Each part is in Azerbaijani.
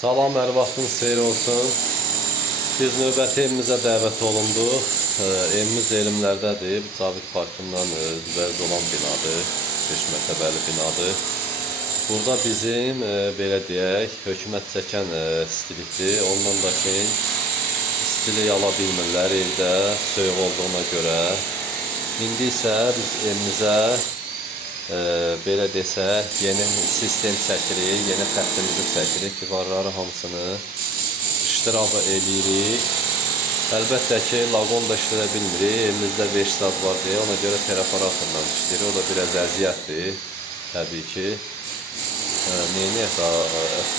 Salam, hər vaxtınız xeyir olsun. Biz növbəti evimizə dəvət olunduq. Evimiz elmlərdədir. Cavid Parkından üzbəüz olan binadır. 5 mərtəbəli binadır. Burada bizim, belə deyək, hökumət çəkən istilikdir. Ondan da ki, istilik ala bilmirlər evdə, soyuq olduğuna görə. İndi isə biz evimizə belə desək, yeni sistem çəkirik, yeni xəttimizi çəkirik, divarları hamısını iştirabı eləyirik. Əlbəttə ki, laqon da işlədə bilmirik, elimizdə 5 saat var deyə, ona görə perforatorla işləyirik, o da biraz əziyyətdir, təbii ki. Neyniyək da,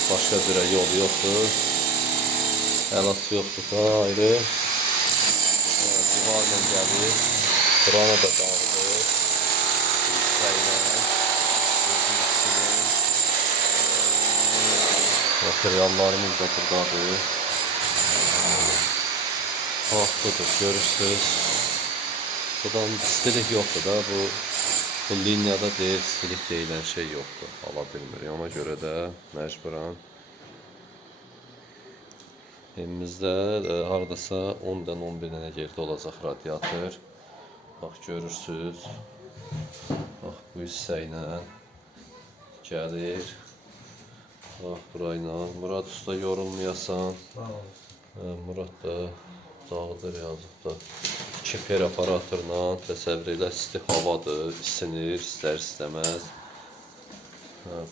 başqa bir yol yoxdur, əlat yoxdur da, ayrı. Divarla gəlir, buranı da dağılır. Materiallarımız da buradadır. Budur, görürsünüz. Buradan istilik yoktur da, bu linyada deyil, istilik deyilən şey yoktur. Ala bilmirik, ona görə də məcburan. Evimizdə haradasa 10-dan 11 dənə yerdə olacaq radiator. Bax, görürsünüz. Bax, bu hissə ilə gəlir. Bax, burayla. Murad usta yorulmayasan. Murad da dağıdır yazıb da. 2 perforatorla təsəvvür elə, isti havadır, isinir, istər-istəməz.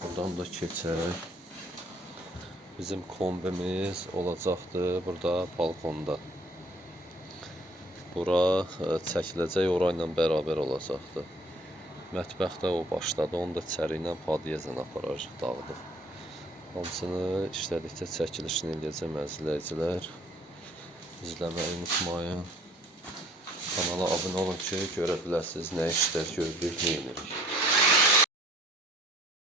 Buradan da keçək. Bizim kombimiz olacaqdır burada balkonda. Bura çəkiləcək, orayla bərabər olacaqdır. Mətbəxdə o başladı, onu da çəri ilə padyezlə apararıq, dağıdıq. Hamısını işlədikcə çəkilişini eləyəcəm əzizləyicilər. İzləməyi unutmayın. Kanala abunə olun ki, görə biləsiniz nə işlər görürük, nə edirik.